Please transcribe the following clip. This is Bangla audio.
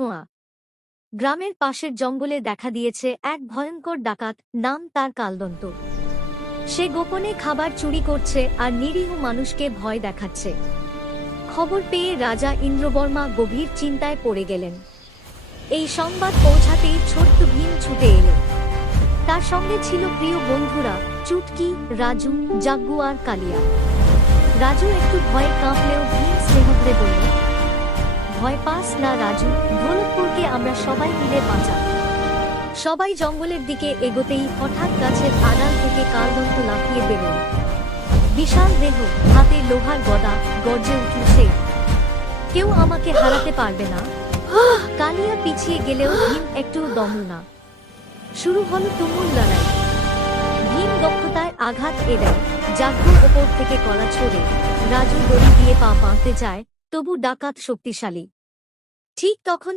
ছোঁয়া। গ্রামের পাশের জঙ্গলে দেখা দিয়েছে এক ভয়ঙ্কর ডাকাত, নাম তার কালদন্ত। সে গোপনে খাবার চুরি করছে আর নিরীহ মানুষকে ভয় দেখাচ্ছে। খবর পেয়ে রাজা ইন্দ্রবর্মা গভীর চিন্তায় পড়ে গেলেন। এই সংবাদ পৌঁছাতেই ছোট্ট ভীম ছুটে এলো। তার সঙ্গে ছিল প্রিয় বন্ধুরা চুটকি, রাজু, জাগ্গু আর কালিয়া। রাজু একটু ভয়ে কাঁপলেও ভীম স্নেহ করে বলল, ভয় পাস না রাজু, ঢোলকপুরকে আমরা সবাই মিলে বাঁচাব। সবাই জঙ্গলের দিকে এগোতেই হঠাৎ গাছের আড়াল থেকে কালদন্ত লাফিয়ে বেরোল। বিশাল দেহ, হাতে লোহার গদা, গর্জে উঠল সে, কেউ আমাকে হারাতে পারবে না। কালিয়া পিছিয়ে গেলেও ভীম একটু দমল না। শুরু হল তুমুল লড়াই। ভীম দক্ষতায় আঘাত এড়ায়, জাগ্গু ওপর থেকে কলা ছোড়ে, রাজু দড়ি দিয়ে পা বাঁধতে যায়, তবু ডাকাত শক্তিশালী। ঠিক তখন